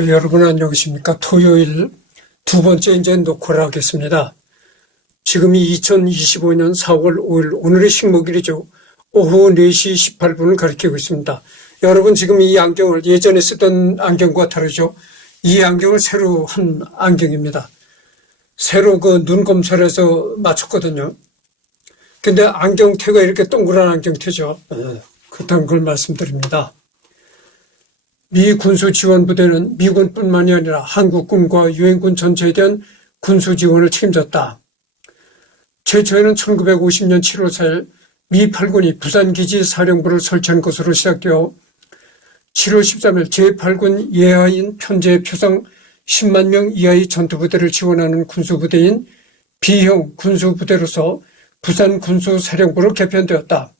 여러분 안녕하십니까. 토요일 두 번째 이제 녹화를 하겠습니다. 지금이 2025년 4월 5일 오늘의 식목일이죠. 오후 4시 18분을 가리키고 있습니다. 여러분 지금 이 안경을 예전에 쓰던 안경과 다르죠. 이 안경을 새로 한 안경입니다. 새로 그 눈 검사해서 맞췄거든요. 근데 안경테가 이렇게 동그란 안경테죠. 그렇다는 걸 말씀드립니다. 미 군수지원부대는 미군뿐만이 아니라 한국군과 유엔군 전체에 대한 군수지원을 책임졌다. 최초에는 1950년 7월 4일 미 8군이 부산기지 사령부를 설치한 것으로 시작되어 7월 13일 제8군 예하인 편제 표상 10만 명 이하의 전투부대를 지원하는 군수부대인 B형 군수부대로서 부산 군수사령부로 개편되었다.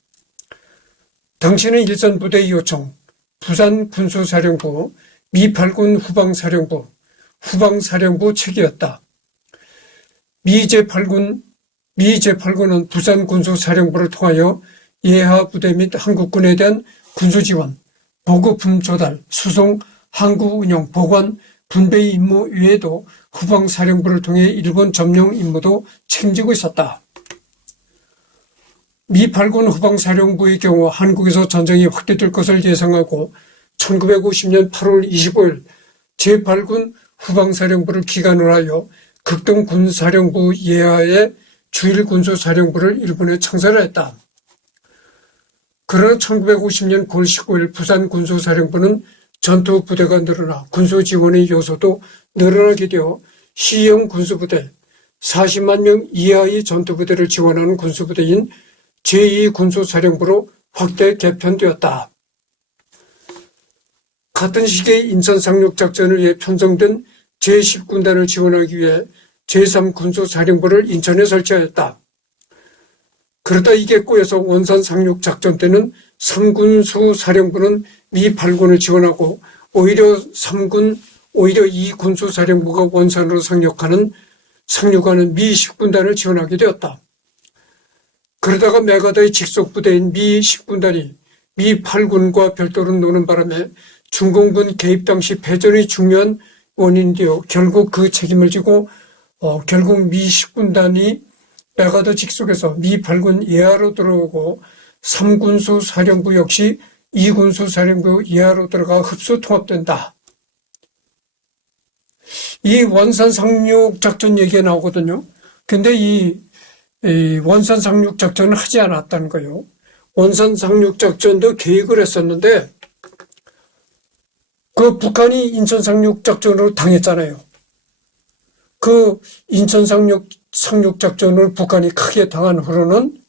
당시는 일선부대의 요청, 부산 군수사령부, 미 8군 후방사령부, 후방사령부 체계였다. 미 제8군은 부산 군수사령부를 통하여 예하 부대 및 한국군에 대한 군수지원, 보급품 조달, 수송, 항구 운영, 보관, 분배 임무 외에도 후방사령부를 통해 일본 점령 임무도 책임지고 있었다. 미 8군 후방사령부의 경우 한국에서 전쟁이 확대될 것을 예상하고 1950년 8월 25일 제8군 후방사령부를 기관으로 하여 극동군사령부 예하의 주일군수사령부를 일본에 창설을 했다. 그러나 1950년 9월 19일 부산군수사령부는 전투부대가 늘어나 군수지원의 요소도 늘어나게 되어 C형 군수부대, 40만 명 이하의 전투부대를 지원하는 군수부대인 제2군수사령부로 확대 개편되었다. 같은 시기에 인천 상륙작전을 위해 편성된 제10군단을 지원하기 위해 제3군수사령부를 인천에 설치하였다. 그러다 이게 꼬여서 원산 상륙작전 때는 3군수사령부는 미 8군을 지원하고 오히려 2군수사령부가 원산으로 상륙하는 미 10군단을 지원하게 되었다. 그러다가 메가더의 직속부대인 미 10군단이 미 8군과 별도로 노는 바람에 중공군 개입 당시 패전이 중요한 원인이 되어 결국 그 책임을 지고 결국 미 10군단이 메가더 직속에서 미 8군 예하로 들어오고 3군수 사령부 역시 2군수 사령부 예하로 들어가 흡수 통합된다. 이 원산 상륙 작전 얘기가 나오거든요. 근데 이 원산 상륙 작전을 하지 않았다는 거예요. 원산 상륙 작전도 계획을 했었는데 그 북한이 인천 상륙 작전으로 당했잖아요. 그 인천 상륙 작전을 북한이 크게 당한 후로는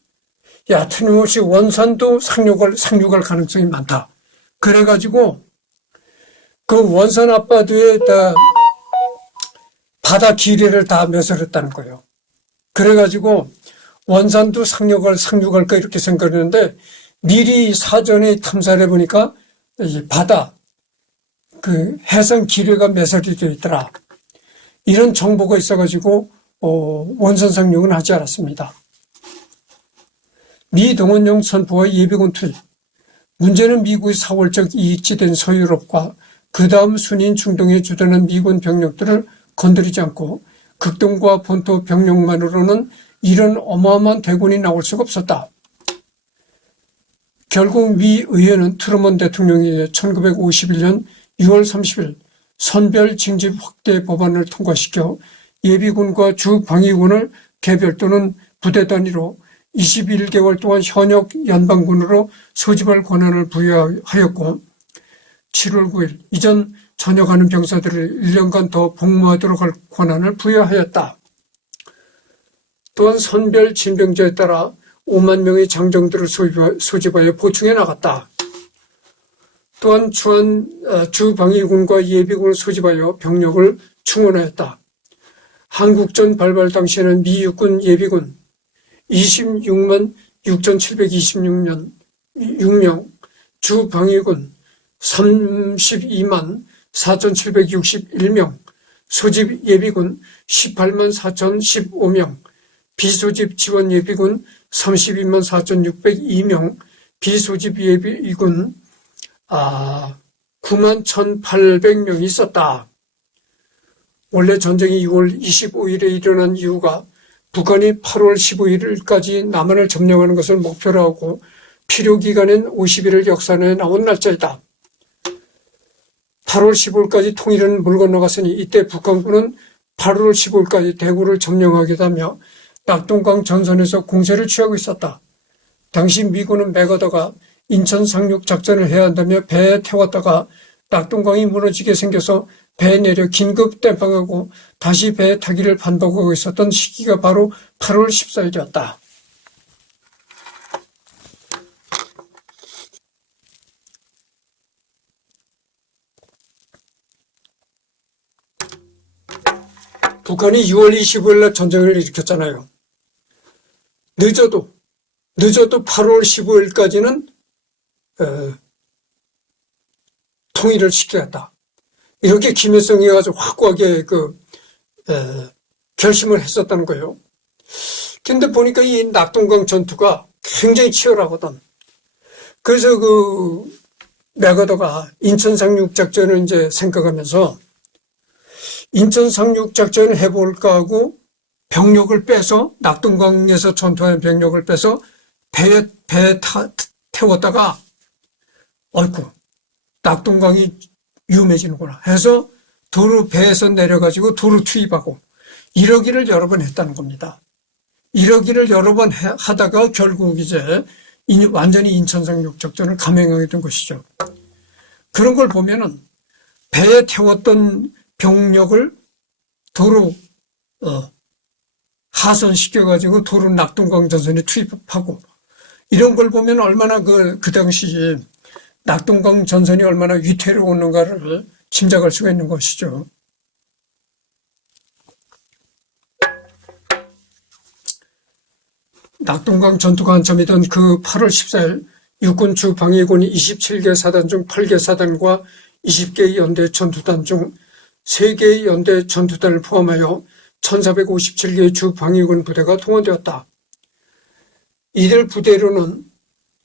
틀림없이 원산도 상륙할 가능성이 많다. 그래가지고 그 원산 앞바다에 다 바다 기뢰를 다 매설했다는 거예요. 그래가지고 원산도 상륙할까 이렇게 생각했는데 미리 사전에 탐사를 해보니까 바다 그 해상 기뢰가 매설이 되어 있더라. 이런 정보가 있어가지고 원산 상륙은 하지 않았습니다. 미 동원령 선포와 예비군 투입. 문제는 미국의 사월적 이익지대인 서유럽과 그 다음 순위인 중동에 주둔한 미군 병력들을 건드리지 않고 극동과 본토 병력만으로는 이런 어마어마한 대군이 나올 수가 없었다. 결국 미 의회는 트루먼 대통령이 1951년 6월 30일 선별 징집 확대 법안을 통과시켜 예비군과 주방위군을 개별 또는 부대 단위로 21개월 동안 현역 연방군으로 소집할 권한을 부여하였고 7월 9일 이전 전역하는 병사들을 1년간 더 복무하도록 할 권한을 부여하였다. 또한 선별 징병제에 따라 5만 명의 장정들을 소집하여 보충해 나갔다. 또한 주방위군과 예비군을 소집하여 병력을 충원하였다. 한국전 발발 당시에는 미 육군 예비군 26만 6,726명, 주방위군 32만 4,761명, 소집 예비군 18만 4,015명, 비소집 지원 예비군 32만 4,602명, 비소집 예비군 91,800명이 있었다. 원래 전쟁이 6월 25일에 일어난 이유가 북한이 8월 15일까지 남한을 점령하는 것을 목표로 하고 필요기간엔 50일을 역산해 나온 날짜이다. 8월 15일까지 통일은 물 건너갔으니 이때 북한군은 8월 15일까지 대구를 점령하겠다며 낙동강 전선에서 공세를 취하고 있었다. 당시 미군은 맥어더가 인천 상륙 작전을 해야 한다며 배에 태웠다가 낙동강이 무너지게 생겨서 배에 내려 긴급 땜빵하고 다시 배에 타기를 반복하고 있었던 시기가 바로 8월 14일이었다. 북한이 6월 25일 날 전쟁을 일으켰잖아요. 늦어도 8월 15일까지는 통일을 시키겠다. 이렇게 김일성이 아주 확고하게 결심을 했었다는 거예요. 근데 보니까 이 낙동강 전투가 굉장히 치열하거든. 그래서 맥어더가 인천 상륙 작전을 이제 생각하면서 인천 상륙 작전을 해볼까 하고 병력을 빼서 낙동강에서 전투하는 병력을 빼서 배에 태웠다가 어이쿠 낙동강이 위험해지는구나 해서 도로 배에서 내려가지고 도로 투입하고 이러기를 여러 번 했다는 겁니다. 이러기를 여러 번 하다가 결국 이제 완전히 인천 상륙 작전을 감행하게 된 것이죠. 그런 걸 보면은 배에 태웠던 병력을 도로 하선시켜가지고 도로 낙동강 전선에 투입하고 이런 걸 보면 얼마나 그 당시 낙동강 전선이 얼마나 위태로웠는가를 짐작할 수가 있는 것이죠. 낙동강 전투가 한참이던 그 8월 14일 육군 주방위군이 27개 사단 중 8개 사단과 20개의 연대 전투단 중 3개의 연대 전투단을 포함하여 1457개의 주방위군 부대가 동원되었다. 이들 부대로는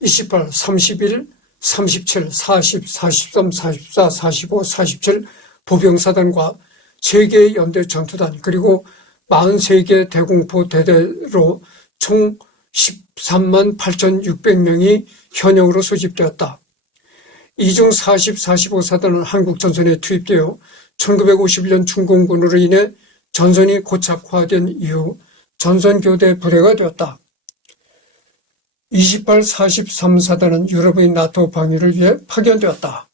28, 31, 37, 40, 43, 44, 45, 47 보병사단과 3개의 연대 전투단 그리고 43개 대공포 대대로 총 13만 8,600명이 현역으로 소집되었다. 이 중 40, 45 사단은 한국 전선에 투입되어 1951년 중공군으로 인해 전선이 고착화된 이후 전선교대 부대가 되었다. 28, 43 사단은 유럽의 나토 방위를 위해 파견되었다.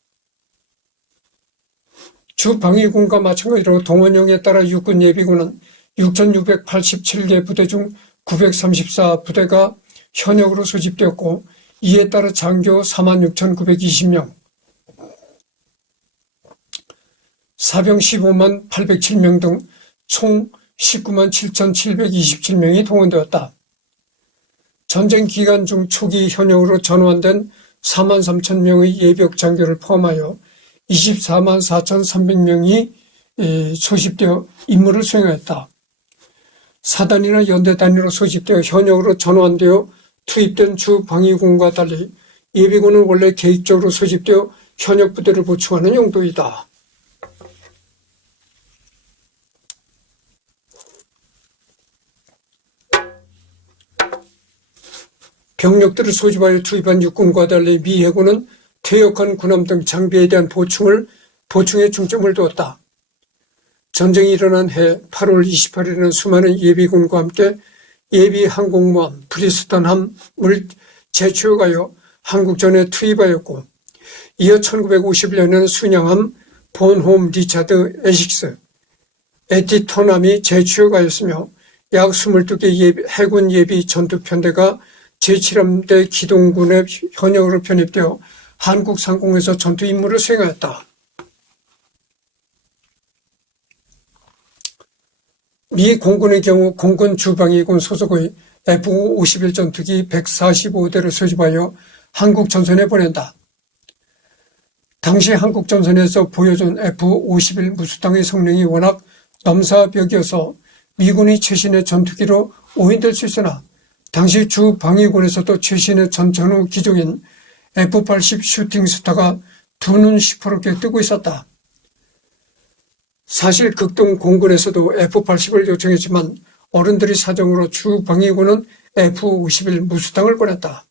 주 방위군과 마찬가지로 동원령에 따라 육군 예비군은 6,687개 부대 중 934부대가 현역으로 소집되었고 이에 따라 장교 46,920명, 사병 15만 807명 등 총 19만 7,727명이 동원되었다. 전쟁 기간 중 초기 현역으로 전환된 4만 3천 명의 예비역 장교를 포함하여 24만 4,300명이 소집되어 임무를 수행하였다. 사단이나 연대 단위로 소집되어 현역으로 전환되어 투입된 주 방위군과 달리 예비군은 원래 계획적으로 소집되어 현역 부대를 보충하는 용도이다. 병력들을 소집하여 투입한 육군과 달리 미 해군은 퇴역한 군함 등 장비에 대한 보충에 중점을 두었다. 전쟁이 일어난 해 8월 28일에는 수많은 예비군과 함께 예비 항공모함 프리스턴함을 재추역하여 한국전에 투입하였고 이어 1951년에는 순양함 본홈 리차드 에식스, 에티톤함이 재추역하였으며 약 22개 해군 예비 전투편대가 제7함대 기동군의 현역으로 편입되어 한국 상공에서 전투 임무를 수행하였다. 미 공군의 경우 공군 주방위군 소속의 F-51 전투기 145대를 소집하여 한국 전선에 보낸다. 당시 한국 전선에서 보여준 F-51 무수당의 성능이 워낙 넘사벽이어서 미군이 최신의 전투기로 오인될 수 있으나 당시 주 방위군에서도 최신의 전천후 기종인 F-80 슈팅스타가 두 눈 시퍼렇게 뜨고 있었다. 사실 극동 공군에서도 F-80을 요청했지만 어른들이 사정으로 주 방위군은 F-51 무수당을 꺼냈다.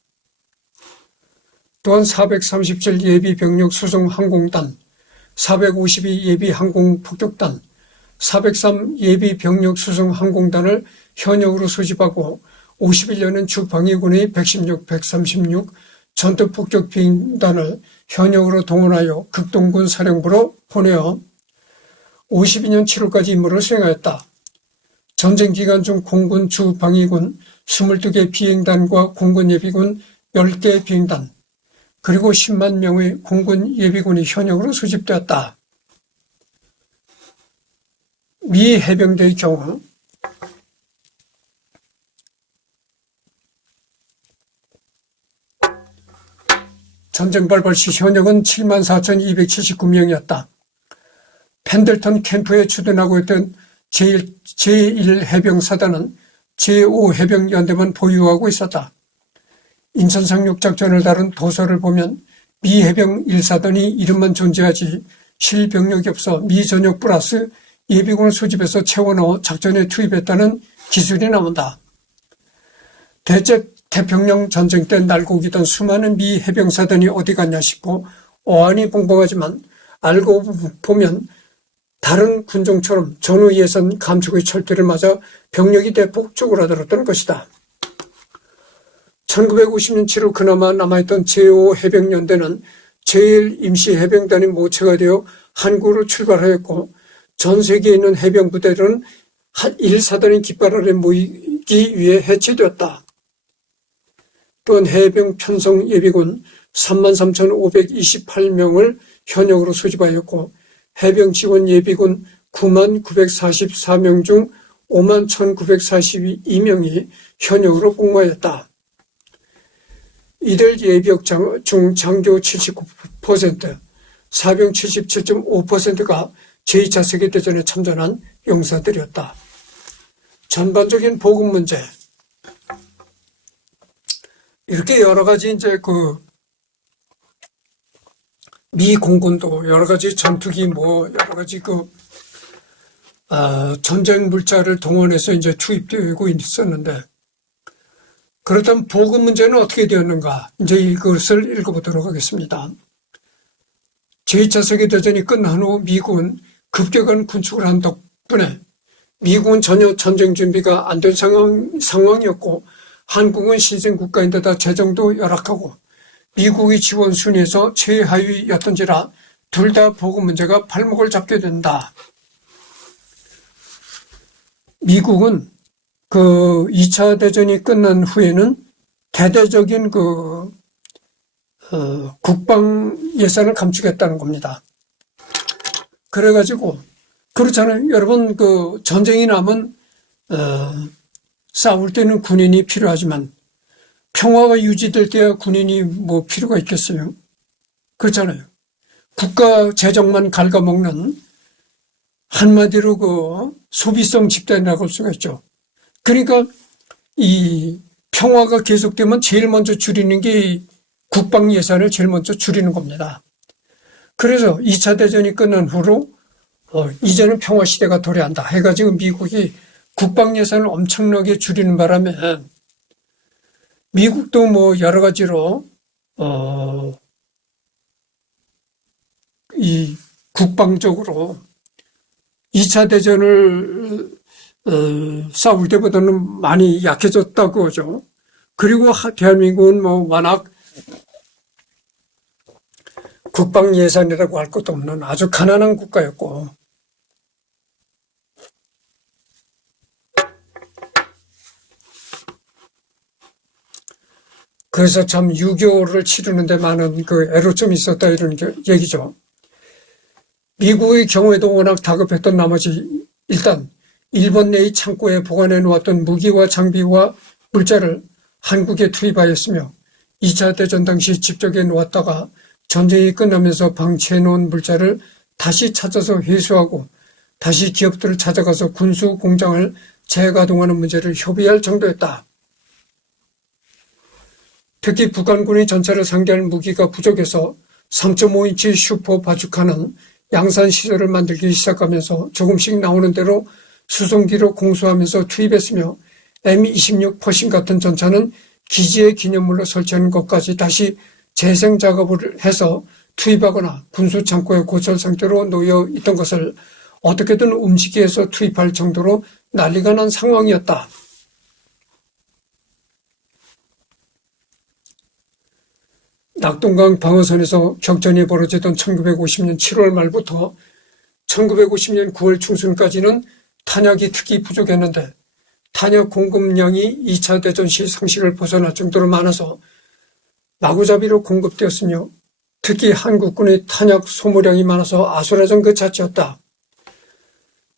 또한 437 예비병력 수송 항공단, 452 예비항공폭격단, 403 예비병력 수송 항공단을 현역으로 소집하고 51년은 주 방위군의 116, 136 전투폭격 비행단을 현역으로 동원하여 극동군 사령부로 보내어 52년 7월까지 임무를 수행하였다. 전쟁 기간 중 공군 주 방위군 22개 비행단과 공군 예비군 10개 비행단, 그리고 10만 명의 공군 예비군이 현역으로 소집되었다. 미 해병대의 경우 전쟁 발발 시 현역은 74,279명이었다. 펜들턴 캠프에 주둔하고 있던 제1해병사단은 제5해병연대만 보유하고 있었다. 인천 상륙작전을 다룬 도서를 보면 미 해병 1사단이 이름만 존재하지 실병력이 없어 미 전역 플러스 예비군을 소집해서 채워넣어 작전에 투입했다는 기술이 나온다. 태평양 전쟁 때 날고기던 수많은 미 해병사단이 어디 갔냐 싶고 어안이 벙벙하지만 알고 보면 다른 군종처럼 전후 예산 감축의 철퇴를 맞아 병력이 대폭 쪼그라들었던 것이다. 1950년 7월 그나마 남아있던 제5해병연대는 제1임시해병단이 모체가 되어 한국으로 출발하였고 전 세계에 있는 해병부대들은 1사단의 깃발 아래 모이기 위해 해체되었다. 또한 해병 편성 예비군 33,528명을 현역으로 소집하였고 해병 지원 예비군 99,944명 중 51,942명이 현역으로 복무하였다. 이들 예비역 중 장교 79%, 사병 77.5%가 제2차 세계대전에 참전한 용사들이었다. 전반적인 보급 문제. 이렇게 여러 가지 이제 미 공군도 여러 가지 전투기 여러 가지 전쟁 물자를 동원해서 이제 투입되고 있었는데, 그렇다면 보급 문제는 어떻게 되었는가? 이제 이것을 읽어보도록 하겠습니다. 제2차 세계대전이 끝난 후 미국은 급격한 군축을 한 덕분에 미국은 전혀 전쟁 준비가 안 된 상황이었고 한국은 신생국가인데다 재정도 열악하고 미국의 지원 순위에서 최하위였던지라 둘 다 보급 문제가 발목을 잡게 된다. 미국은 2차 대전이 끝난 후에는 대대적인 국방 예산을 감축했다는 겁니다. 그래가지고, 그렇잖아요. 여러분, 전쟁이 나면, 싸울 때는 군인이 필요하지만, 평화가 유지될 때야 군인이 필요가 있겠어요? 그렇잖아요. 국가 재정만 갉아먹는, 한마디로 소비성 집단이라고 할 수가 있죠. 그러니까 이 평화가 계속되면 제일 먼저 줄이는 게 국방 예산을 제일 먼저 줄이는 겁니다. 그래서 2차 대전이 끝난 후로 이제는 평화 시대가 도래한다 해가지고 미국이 국방 예산을 엄청나게 줄이는 바람에 미국도 여러 가지로 이 국방적으로 2차 대전을 싸울 때보다는 많이 약해졌다고 하죠. 그리고 대한민국은 워낙 국방 예산이라고 할 것도 없는 아주 가난한 국가였고, 그래서 참 6.25를 치르는데 많은 애로점이 있었다 이런 얘기죠. 미국의 경우에도 워낙 다급했던 나머지 일단 일본 내의 창고에 보관해 놓았던 무기와 장비와 물자를 한국에 투입하였으며 2차 대전 당시 집적해 놓았다가 전쟁이 끝나면서 방치해 놓은 물자를 다시 찾아서 회수하고 다시 기업들을 찾아가서 군수 공장을 재가동하는 문제를 협의할 정도였다. 특히 북한군이 전차를 상대할 무기가 부족해서 3.5인치 슈퍼 바주카는 양산 시설을 만들기 시작하면서 조금씩 나오는 대로 수송기로 공수하면서 투입했으며 M26 퍼싱 같은 전차는 기지의 기념물로 설치하는 것까지 다시 재생 작업을 해서 투입하거나 군수 창고에 고철 상태로 놓여 있던 것을 어떻게든 움직이게 해서 투입할 정도로 난리가 난 상황이었다. 낙동강 방어선에서 격전이 벌어지던 1950년 7월 말부터 1950년 9월 중순까지는 탄약이 특히 부족했는데 탄약 공급량이 2차 대전 시 상식을 벗어날 정도로 많아서 마구잡이로 공급되었으며 특히 한국군의 탄약 소모량이 많아서 아수라장 그 자체였다.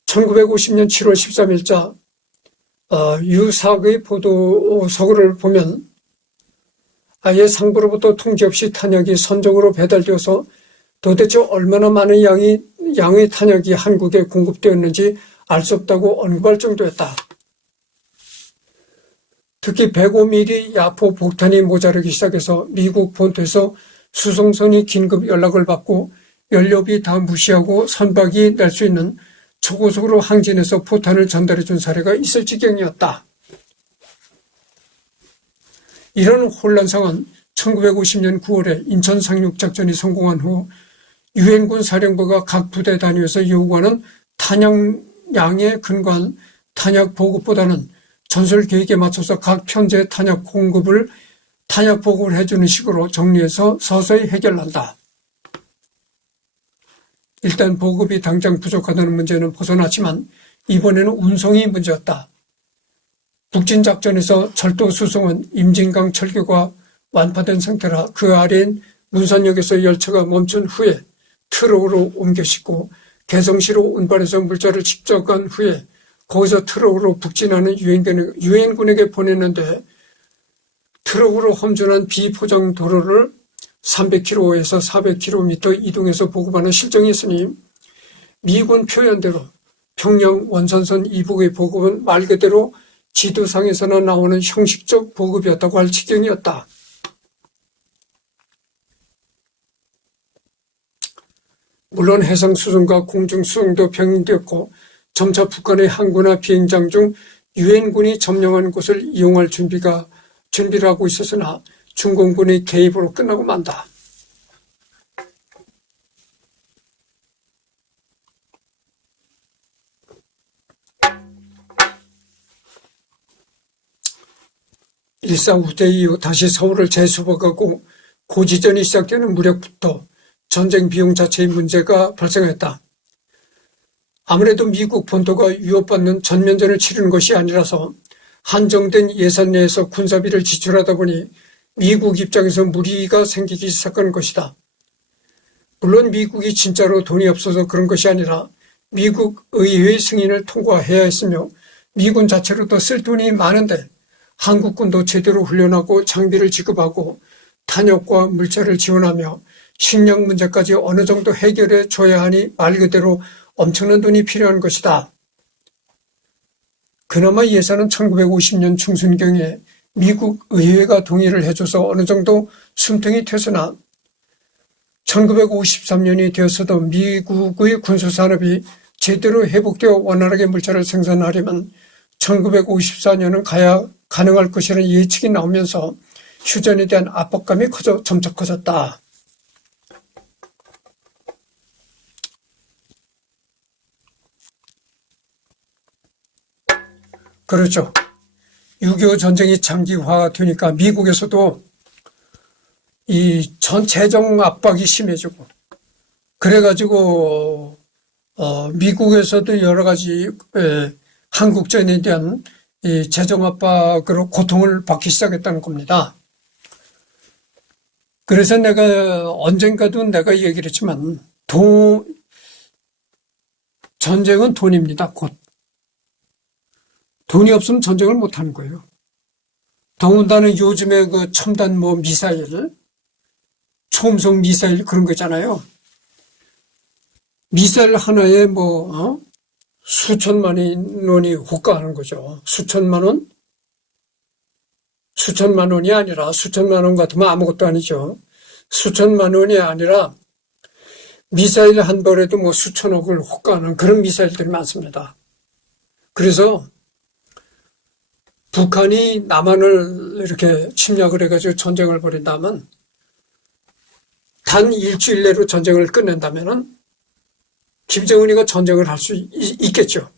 1950년 7월 13일자 유사의 보도서고를 보면 아예 상부로부터 통제 없이 탄약이 선적으로 배달되어서 도대체 얼마나 많은 양의 탄약이 한국에 공급되었는지 알 수 없다고 언급할 정도였다. 특히 105mm 야포 폭탄이 모자르기 시작해서 미국 본토에서 수송선이 긴급 연락을 받고 연료비 다 무시하고 선박이 낼 수 있는 초고속으로 항진해서 포탄을 전달해 준 사례가 있을 지경이었다. 이런 혼란상은 1950년 9월에 인천 상륙작전이 성공한 후 유엔군 사령부가 각 부대 단위에서 요구하는 탄약량에 근거한 탄약 보급보다는 전술 계획에 맞춰서 각 편제 탄약 보급을 해주는 식으로 정리해서 서서히 해결한다. 일단 보급이 당장 부족하다는 문제는 벗어났지만 이번에는 운송이 문제였다. 북진작전에서 철도 수송은 임진강 철교가 완파된 상태라 그 아래인 문산역에서 열차가 멈춘 후에 트럭으로 옮겨 싣고 개성시로 운반해서 물자를 직접 간 후에 거기서 트럭으로 북진하는 유엔군에게 보냈는데 트럭으로 험준한 비포장 도로를 300km에서 400km 이동해서 보급하는 실정이 있으니 미군 표현대로 평양 원산선 이북의 보급은 말 그대로 지도상에서나 나오는 형식적 보급이었다고 할 지경이었다. 물론 해상수송과 공중수송도 병행되었고 점차 북한의 항구나 비행장 중 유엔군이 점령한 곳을 이용할 준비를 하고 있었으나 중공군의 개입으로 끝나고 만다. 일사후퇴 이후 다시 서울을 재수복하고 고지전이 시작되는 무렵부터 전쟁 비용 자체의 문제가 발생했다. 아무래도 미국 본토가 위협받는 전면전을 치르는 것이 아니라서 한정된 예산 내에서 군사비를 지출하다 보니 미국 입장에서 무리가 생기기 시작한 것이다. 물론 미국이 진짜로 돈이 없어서 그런 것이 아니라 미국 의회의 승인을 통과해야 했으며 미군 자체로도 쓸 돈이 많은데 한국군도 제대로 훈련하고 장비를 지급하고 탄약과 물자를 지원하며 식량 문제까지 어느 정도 해결해 줘야 하니 말 그대로 엄청난 돈이 필요한 것이다. 그나마 예산은 1950년 중순경에 미국 의회가 동의를 해줘서 어느 정도 숨통이 튀었으나 1953년이 되었어도 미국의 군수산업이 제대로 회복되어 원활하게 물자를 생산하려면 1954년은 가능할 것이라는 예측이 나오면서 휴전에 대한 압박감이 점차 커졌다. 그렇죠. 6.25 전쟁이 장기화되니까 미국에서도 이 전 재정 압박이 심해지고 그래가지고 미국에서도 여러 가지 한국전에 대한 이 재정 압박으로 고통을 받기 시작했다는 겁니다. 그래서 내가 언젠가도 내가 얘기를 했지만 전쟁은 돈입니다. 곧. 돈이 없으면 전쟁을 못하는 거예요. 더군다나 요즘에 그 첨단 미사일, 초음속 미사일 그런 거 있잖아요. 미사일 하나에 수천만 원이 호가하는 거죠. 수천만 원? 수천만 원이 아니라 수천만 원 같으면 아무것도 아니죠. 수천만 원이 아니라 미사일 한 발에도 뭐 수천억을 호가하는 그런 미사일들이 많습니다. 그래서 북한이 남한을 이렇게 침략을 해가지고 전쟁을 벌인다면 단 일주일 내로 전쟁을 끝낸다면은 김정은이가 전쟁을 할 수 있겠죠.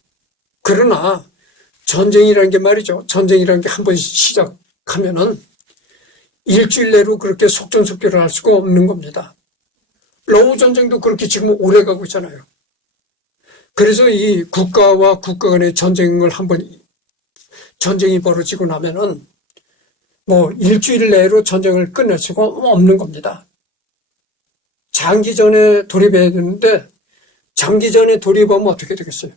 그러나 전쟁이라는 게 말이죠. 전쟁이라는 게 한 번 시작하면은 일주일 내로 그렇게 속전속결을 할 수가 없는 겁니다. 러우 전쟁도 그렇게 지금 오래 가고 있잖아요. 그래서 이 국가와 국가 간의 전쟁을 한번 전쟁이 벌어지고 나면은 뭐 일주일 내로 전쟁을 끝낼 수가 없는 겁니다. 장기전에 돌입해야 되는데 장기전에 돌입하면 어떻게 되겠어요?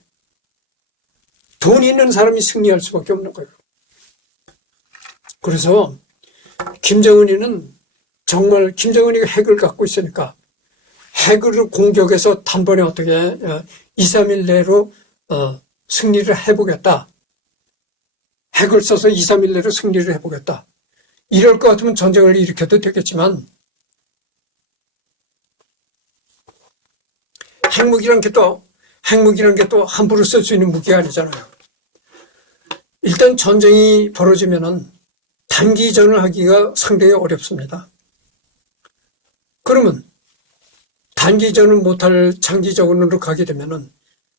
돈 있는 사람이 승리할 수밖에 없는 거예요. 그래서 김정은이는 정말 김정은이가 핵을 갖고 있으니까 핵을 공격해서 단번에 어떻게 2, 3일 내로 승리를 해보겠다. 핵을 써서 2, 3일 내로 승리를 해보겠다. 이럴 것 같으면 전쟁을 일으켜도 되겠지만 핵무기란 게 또 함부로 쓸 수 있는 무기가 아니잖아요. 일단 전쟁이 벌어지면은 단기전을 하기가 상당히 어렵습니다. 그러면 단기전을 못할 장기전으로 가게 되면은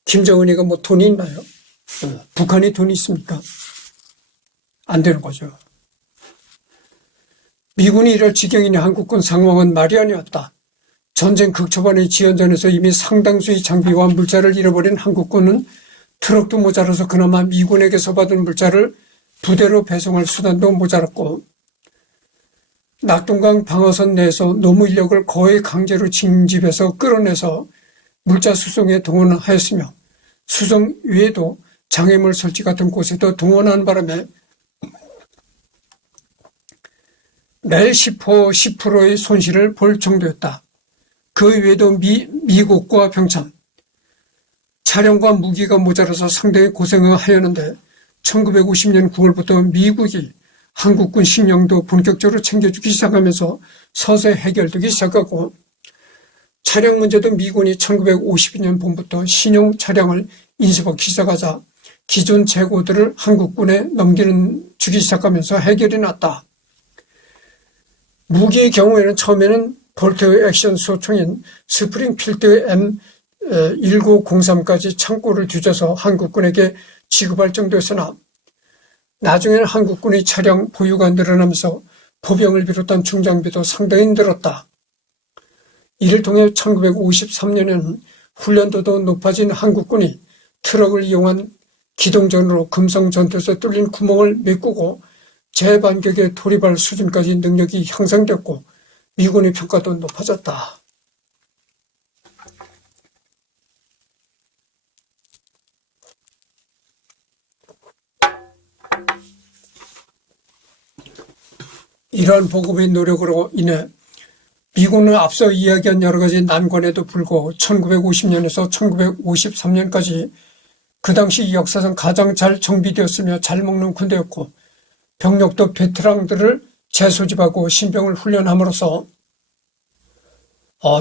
김정은이가 뭐 돈이 있나요? 북한이 돈이 있습니까? 안 되는 거죠. 미군이 이럴 지경이니 한국군 상황은 말이 아니었다. 전쟁 극초반의 지연전에서 이미 상당수의 장비와 물자를 잃어버린 한국군은 트럭도 모자라서 그나마 미군에게서 받은 물자를 부대로 배송할 수단도 모자랐고 낙동강 방어선 내에서 노무 인력을 거의 강제로 징집해서 끌어내서 물자 수송에 동원하였으며 수송 외에도 장애물 설치 같은 곳에도 동원하는 바람에 매일 10%의 손실을 볼 정도였다. 그 외에도 미국과 병참, 차량과 무기가 모자라서 상당히 고생을 하였는데 1950년 9월부터 미국이 한국군 식량도 본격적으로 챙겨주기 시작하면서 서서히 해결되기 시작하고 차량 문제도 미군이 1952년 봄부터 신형 차량을 인수받기 시작하자 기존 재고들을 한국군에 주기 시작하면서 해결이 났다. 무기의 경우에는 처음에는 볼트 액션 소총인 스프링필드 M1903까지 창고를 뒤져서 한국군에게 지급할 정도였으나 나중에는 한국군의 차량 보유가 늘어나면서 포병을 비롯한 중장비도 상당히 늘었다. 이를 통해 1953년에는 훈련도도 높아진 한국군이 트럭을 이용한 기동전으로 금성 전투에서 뚫린 구멍을 메꾸고 재반격에 돌입할 수준까지 능력이 향상됐고 미군의 평가도 높아졌다. 이러한 보급의 노력으로 인해 미군은 앞서 이야기한 여러 가지 난관에도 불구하고 1950년에서 1953년까지 그 당시 역사상 가장 잘 정비되었으며 잘 먹는 군대였고 병력도 베테랑들을 재소집하고 신병을 훈련함으로써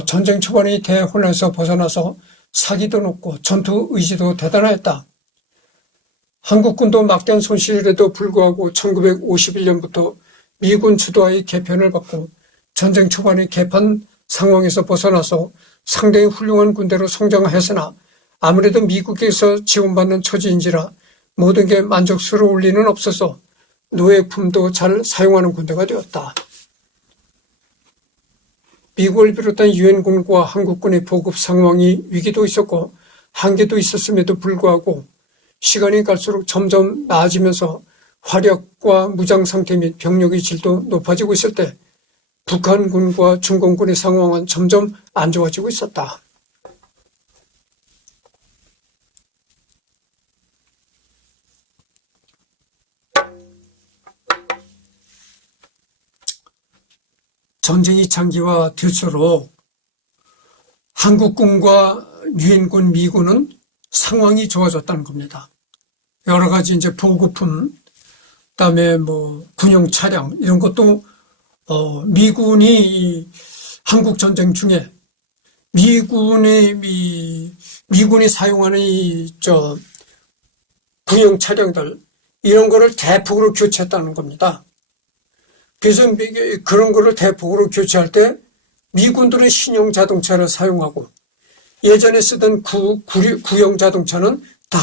전쟁 초반의 대혼란에서 벗어나서 사기도 높고 전투 의지도 대단하였다. 한국군도 막대한 손실에도 불구하고 1951년부터 미군 주도하의 개편을 받고 전쟁 초반의 개판 상황에서 벗어나서 상당히 훌륭한 군대로 성장하였으나 아무래도 미국에서 지원받는 처지인지라 모든 게 만족스러울 리는 없어서 노예품도 잘 사용하는 군대가 되었다. 미국을 비롯한 유엔군과 한국군의 보급 상황이 위기도 있었고 한계도 있었음에도 불구하고 시간이 갈수록 점점 나아지면서 화력과 무장 상태 및 병력의 질도 높아지고 있을 때 북한군과 중공군의 상황은 점점 안 좋아지고 있었다. 전쟁이 장기화될수록 한국군과 유엔군, 미군은 상황이 좋아졌다는 겁니다. 여러 가지 이제 보급품, 그다음에 뭐 군용 차량 이런 것도 미군이 한국 전쟁 중에 미군이 사용하는 구형 차량들 이런 거를 대폭으로 교체했다는 겁니다. 그래서 그런 거를 대폭으로 교체할 때 미군들은 신형 자동차를 사용하고 예전에 쓰던 구형 자동차는 다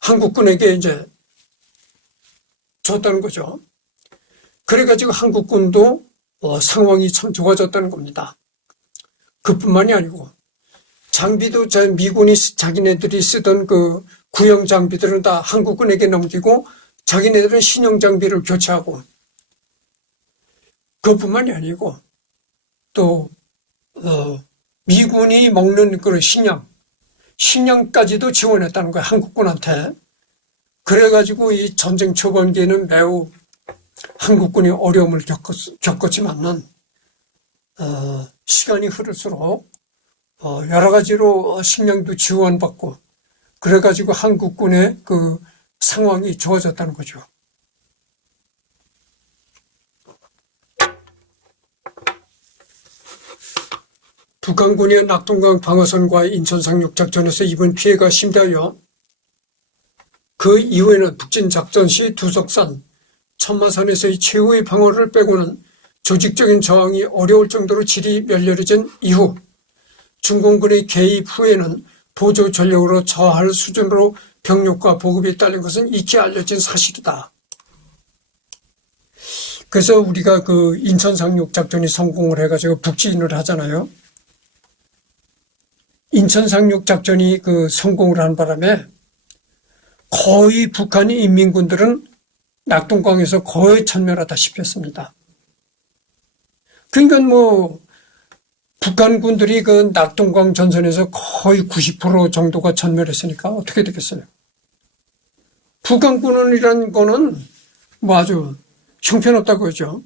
한국군에게 이제 줬다는 거죠. 그래가지고 한국군도 상황이 참 좋아졌다는 겁니다. 그뿐만이 아니고 장비도 미군이 자기네들이 쓰던 그 구형 장비들은 다 한국군에게 넘기고 자기네들은 신형 장비를 교체하고 그것뿐만이 아니고 또 미군이 먹는 그 식량까지도 지원했다는 거예요. 한국군한테. 그래가지고 이 전쟁 초반기에는 매우 한국군이 어려움을 겪었지만은 시간이 흐를수록 여러 가지로 식량도 지원받고 그래가지고 한국군의 그 상황이 좋아졌다는 거죠. 북한군의 낙동강 방어선과 인천 상륙작전에서 입은 피해가 심대하여 그 이후에는 북진작전 시 두석산, 천마산에서의 최후의 방어를 빼고는 조직적인 저항이 어려울 정도로 질이 멸렬해진 이후 중공군의 개입 후에는 보조 전력으로 저할 수준으로 병력과 보급이 딸린 것은 익히 알려진 사실이다. 그래서 우리가 그 인천 상륙 작전이 성공을 해가지고 북진을 하잖아요. 인천 상륙 작전이 그 성공을 한 바람에 거의 북한 인민군들은 낙동강에서 거의 전멸하다시피 했습니다. 그러니까 북한 군들이 그 낙동강 전선에서 거의 90% 정도가 전멸했으니까 어떻게 되겠어요? 북한군이라는 거는 아주 형편없다고 하죠.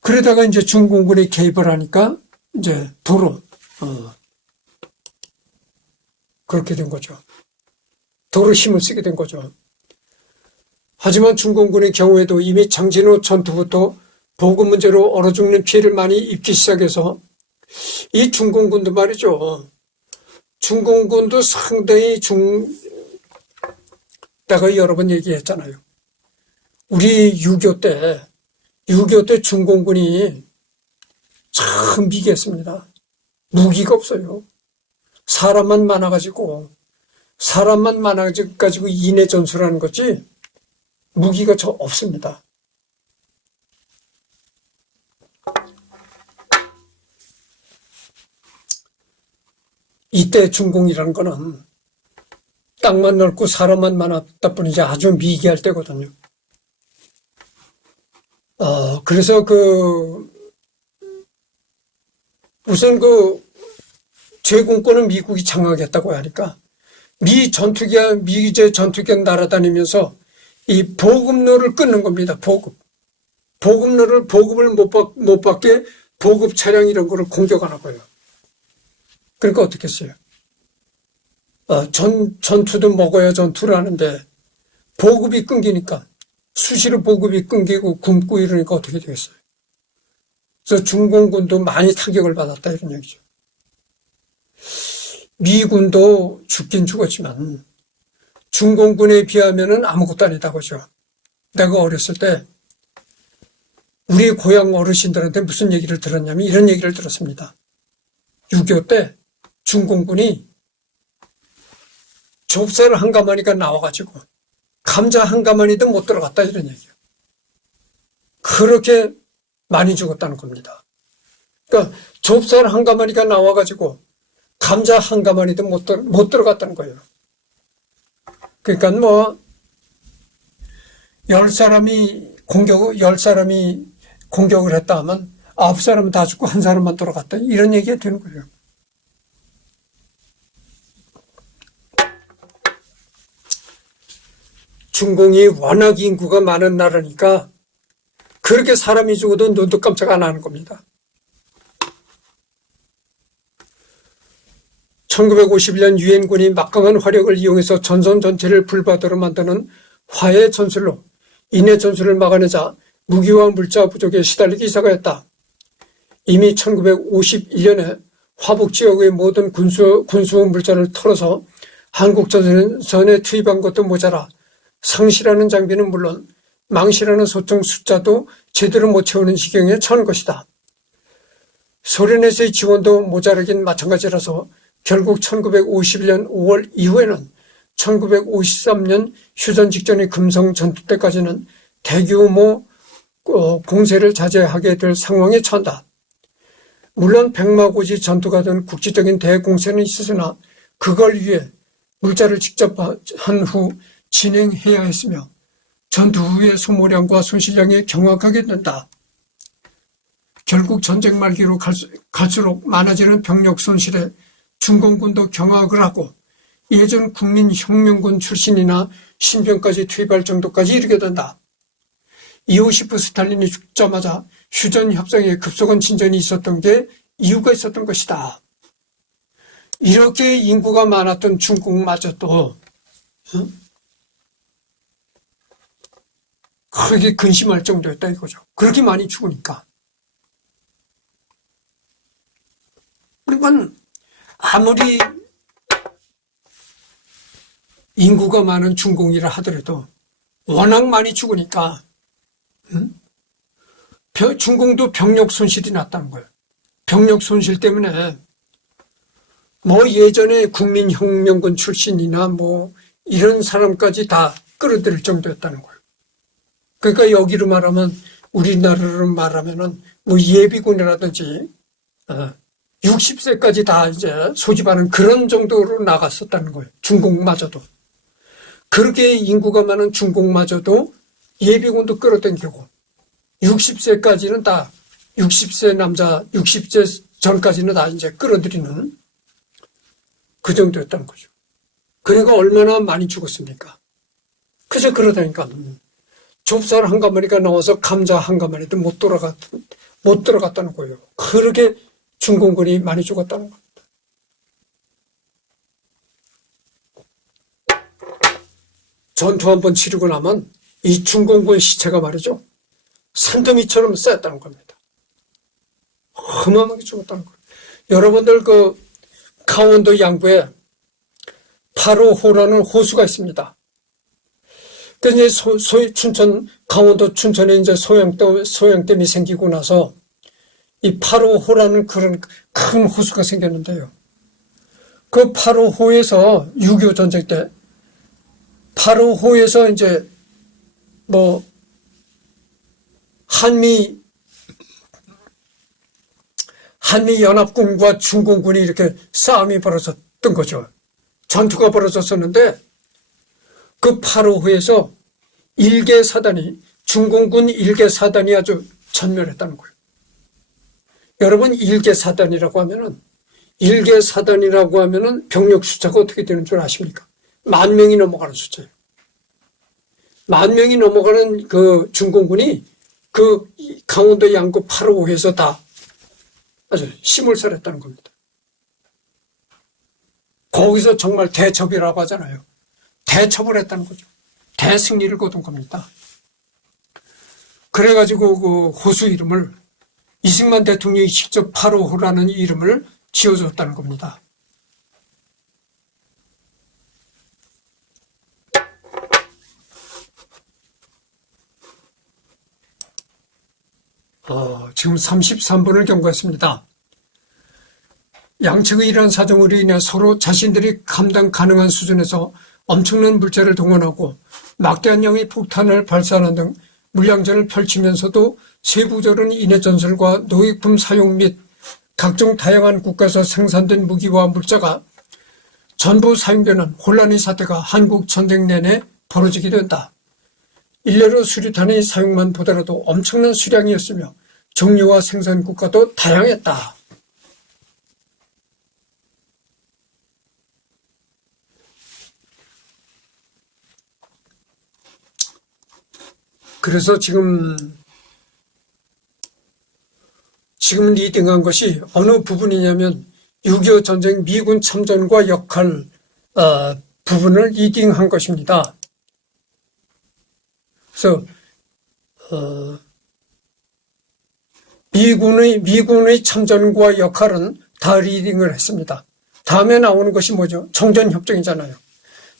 그러다가 이제 중공군이 개입을 하니까 이제 도로 그렇게 된 거죠. 도로 힘을 쓰게 된 거죠. 하지만 중공군의 경우에도 이미 장진호 전투부터 보급 문제로 얼어 죽는 피해를 많이 입기 시작해서 이 중공군도 말이죠. 중공군도 상당히 내가 여러 번 얘기했잖아요. 우리 6.25 때 중공군이 참 미개했습니다. 무기가 없어요. 사람만 많아가지고 인해 전술하는 거지 무기가 없습니다. 이때 중공이라는 거는 땅만 넓고 사람만 많았다 뿐이지 아주 미개할 때거든요. 그래서 우선 제공권은 미국이 장악했다고 하니까 미제 전투기가 날아다니면서 이 보급로를 끊는 겁니다. 보급을 못 받게 보급 차량 이런 거를 공격하는 거예요. 그러니까 어떻게 했어요? 전투도 먹어야 전투를 하는데 보급이 끊기니까 수시로 보급이 끊기고 굶고 이러니까 어떻게 되겠어요? 그래서 중공군도 많이 타격을 받았다 이런 얘기죠. 미군도 죽긴 죽었지만 중공군에 비하면은 아무것도 아니다 그죠. 내가 어렸을 때 우리 고향 어르신들한테 무슨 얘기를 들었냐면 이런 얘기를 들었습니다. 6.25 때 중공군이 좁쌀 한 가마니가 나와가지고 감자 한 가마니도 못 들어갔다 이런 얘기예요. 그렇게 많이 죽었다는 겁니다. 그러니까 좁쌀 한 가마니가 나와가지고 감자 한 가마니도 못 들어갔다는 거예요. 그러니까 10사람이 공격을 했다 하면 9사람은 다 죽고 한 사람만 돌아갔다 이런 얘기가 되는 거예요. 중공이 워낙 인구가 많은 나라니까 그렇게 사람이 죽어도 눈도 깜짝 안 하는 겁니다. 1951년 유엔군이 막강한 화력을 이용해서 전선 전체를 불바다로 만드는 화해 전술로 인해 전술을 막아내자 무기와 물자 부족에 시달리기 시작하였다. 이미 1951년에 화북 지역의 모든 군수 물자를 털어서 한국 전선에 투입한 것도 모자라 상시라는 장비는 물론 망시라는 소총 숫자도 제대로 못 채우는 지경에 처한 것이다. 소련에서의 지원도 모자라긴 마찬가지라서 결국 1951년 5월 이후에는 1953년 휴전 직전의 금성 전투 때까지는 대규모 공세를 자제하게 될 상황에 처한다. 물론 백마고지 전투가 된 국지적인 대공세는 있었으나 그걸 위해 물자를 직접 한 후 진행해야 했으며 전투 후의 소모량과 손실량이 경악하게 된다. 결국 전쟁 말기로 갈수록 많아지는 병력 손실에 중공군도 경악을 하고 예전 국민혁명군 출신이나 신병까지 투입할 정도까지 이르게 된다. 이오시프 스탈린이 죽자마자 휴전 협상에 급속한 진전이 있었던 게 이유가 있었던 것이다. 이렇게 인구가 많았던 중국마저도 크게 근심할 정도였다 이거죠. 그렇게 많이 죽으니까. 그러니까 아무리 인구가 많은 중공이라 하더라도 워낙 많이 죽으니까 중공도 병력 손실이 났다는 거예요. 병력 손실 때문에 뭐 예전에 국민혁명군 출신이나 뭐 이런 사람까지 다 끌어들일 정도였다는 거예요. 그러니까 여기로 말하면 우리나라로 말하면은 뭐 예비군이라든지 60세까지 다 이제 소집하는 그런 정도로 나갔었다는 거예요. 중공마저도. 그렇게 인구가 많은 중공마저도 예비군도 끌어당기고 60세까지는 다 60세 남자 60세 전까지는 다 이제 끌어들이는 그 정도였다는 거죠. 그러니까 얼마나 많이 죽었습니까? 그래서 그러다니까 좁쌀 한 가마리가 나와서 감자 한 가마리도 못 들어갔다는 거예요. 그렇게 중공군이 많이 죽었다는 겁니다. 전투 한번 치르고 나면 이 중공군 시체가 말이죠. 산더미처럼 쌓였다는 겁니다. 어마어마하게 죽었다는 거예요. 여러분들 그 강원도 양구에 8호호라는 호수가 있습니다. 그래서 이제 강원도 춘천에 이제 소양댐이 생기고 나서 이 8호호라는 그런 큰 호수가 생겼는데요. 그 8호호에서 6.25 전쟁 때 8호호에서 이제 뭐 한미연합군과 중공군이 이렇게 싸움이 벌어졌던 거죠. 전투가 벌어졌었는데 그 8호호에서 일개 사단이 중공군 일개 사단이 아주 전멸했다는 거예요. 여러분 일개 사단이라고 하면은 병력 숫자가 어떻게 되는 줄 아십니까? 10,000명이 넘어가는 숫자예요. 10,000명이 넘어가는 그 중공군이 그 강원도 양구 8호호에서 다 아주 시물살했다는 겁니다. 거기서 정말 대첩이라고 하잖아요. 대첩을 했다는 거죠. 대승리를 거둔 겁니다. 그래가지고 그 호수 이름을 이승만 대통령이 직접 8호호라는 이름을 지어줬다는 겁니다. 지금 33분을 경과했습니다. 양측의 이러한 사정으로 인해 서로 자신들이 감당 가능한 수준에서 엄청난 물자를 동원하고 막대한 양의 폭탄을 발사하는 등 물량전을 펼치면서도 세부적인 인해 전술과 노획품 사용 및 각종 다양한 국가에서 생산된 무기와 물자가 전부 사용되는 혼란의 사태가 한국 전쟁 내내 벌어지게 된다. 일례로 수류탄의 사용만 보더라도 엄청난 수량이었으며 종류와 생산 국가도 다양했다. 그래서 지금 리딩한 것이 어느 부분이냐면 6.25 전쟁 미군 참전과 역할 부분을 리딩한 것입니다. 그래서 미군의 참전과 역할은 다 리딩을 했습니다. 다음에 나오는 것이 뭐죠? 정전협정이잖아요.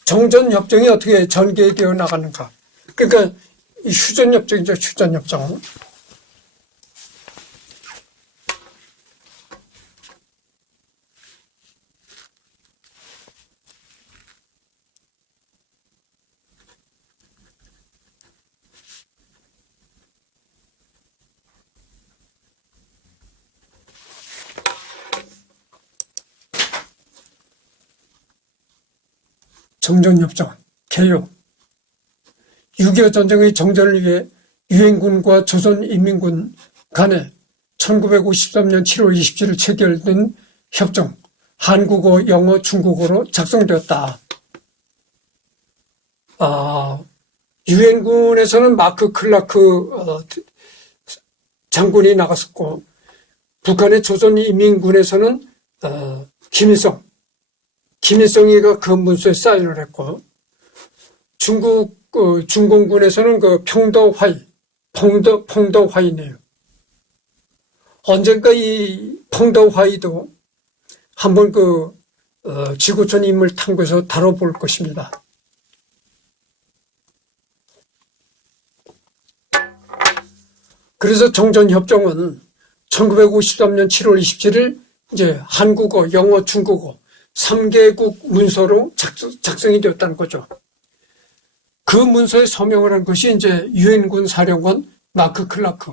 정전협정이 어떻게 전개되어 나가는가. 그러니까 이 휴전협정이죠. 휴전협정. 정전협정, 개요. 6.25 전쟁의 정전을 위해 유엔군과 조선인민군 간에 1953년 7월 27일 체결된 협정, 한국어, 영어, 중국어로 작성되었다. 유엔군에서는 마크 클라크 장군이 나갔었고, 북한의 조선인민군에서는 김일성이가 그 문서에 사인을 했고, 중국 중공군에서는 그 펑더화이네요. 언젠가 이 펑더화이도 한번 지구촌 인물 탐구에서 다뤄볼 것입니다. 그래서 정전협정은 1953년 7월 27일 이제 한국어, 영어, 중국어 3개국 문서로 작성이 되었다는 거죠. 그 문서에 서명을 한 것이 이제 유엔군 사령관 마크 클라크,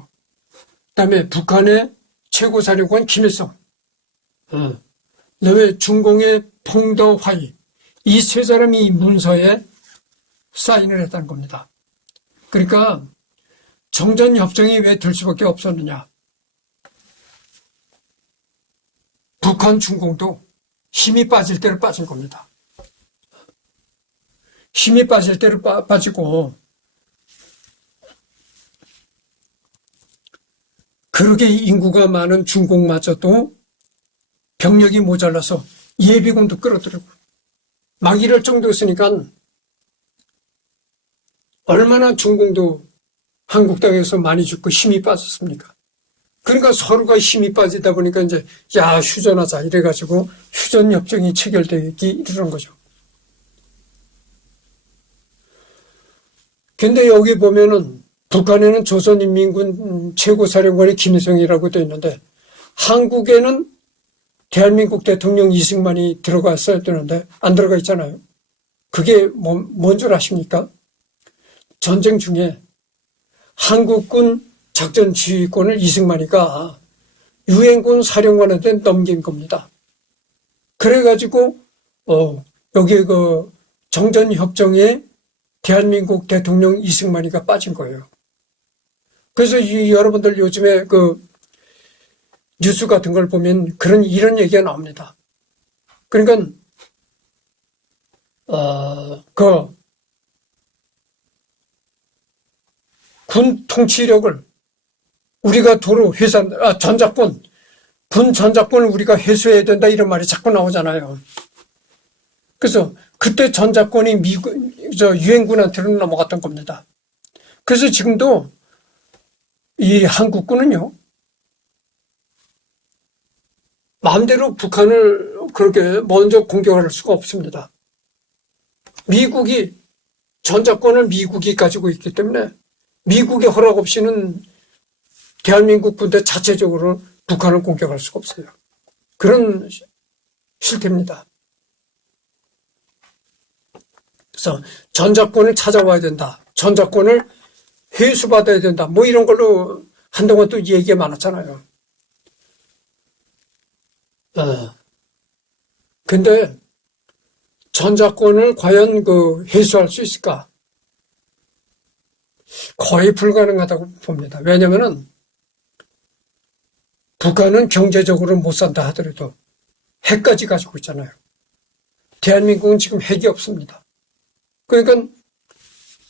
그다음에 북한의 최고 사령관 김일성, 그다음에 중공의 펑더화이, 이 세 사람이 이 문서에 사인을 했다는 겁니다. 그러니까 정전협정이 왜 될 수밖에 없었느냐. 북한 중공도 힘이 빠질 대로 빠진 겁니다. 힘이 빠질 대로 빠지고, 그렇게 인구가 많은 중공마저도 병력이 모자라서 예비군도 끌어들이고 막 이럴 정도였으니까 얼마나 중공도 한국 땅에서 많이 죽고 힘이 빠졌습니까? 그러니까 서로가 힘이 빠지다 보니까 이제 휴전하자 이래가지고 휴전협정이 체결되기 이르는 거죠. 근데 여기 보면은 북한에는 조선인민군 최고사령관이 김일성이라고 되어 있는데 한국에는 대한민국 대통령 이승만이 들어갔어야 되는데 안 들어가 있잖아요. 그게 뭔 줄 아십니까? 전쟁 중에 한국군 작전 지휘권을 이승만이가 유엔군 사령관한테 넘긴 겁니다. 그래가지고 여기 정전협정에 대한민국 대통령 이승만이가 빠진 거예요. 그래서 여러분들 요즘에 뉴스 같은 걸 보면 이런 얘기가 나옵니다. 그러니까 군 통치력을 우리가 도로 군 전작권을 우리가 회수해야 된다 이런 말이 자꾸 나오잖아요. 그래서 그때 전작권이 유엔군한테는 넘어갔던 겁니다. 그래서 지금도 이 한국군은요, 마음대로 북한을 그렇게 먼저 공격할 수가 없습니다. 전작권을 미국이 가지고 있기 때문에 미국의 허락 없이는 대한민국 군대 자체적으로 북한을 공격할 수가 없어요. 그런 실태입니다. 그래서 전작권을 찾아와야 된다. 전작권을 회수받아야 된다. 이런 걸로 한동안 또 얘기가 많았잖아요. 근데 전작권을 과연 회수할 수 있을까? 거의 불가능하다고 봅니다. 왜냐면은 북한은 경제적으로 못 산다 하더라도 핵까지 가지고 있잖아요. 대한민국은 지금 핵이 없습니다. 그러니까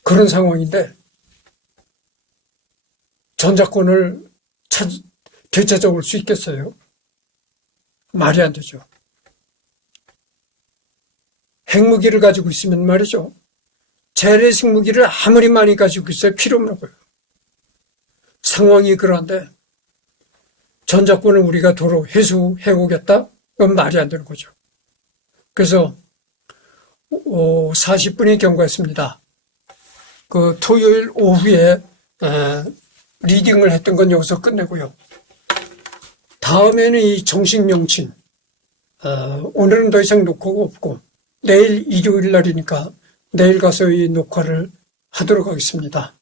그런 상황인데 전작권을 되찾아올 수 있겠어요? 말이 안 되죠. 핵무기를 가지고 있으면 말이죠. 재래식 무기를 아무리 많이 가지고 있어야 필요 없는 거예요. 상황이 그런데 전작권을 우리가 도로 회수해 오겠다? 그건 말이 안 되는 거죠. 그래서 40분이 경과했습니다. 그 토요일 오후에 리딩을 했던 건 여기서 끝내고요. 다음에는 이 정식 명칭, 오늘은 더 이상 녹화가 없고 내일 일요일 날이니까 내일 가서 이 녹화를 하도록 하겠습니다.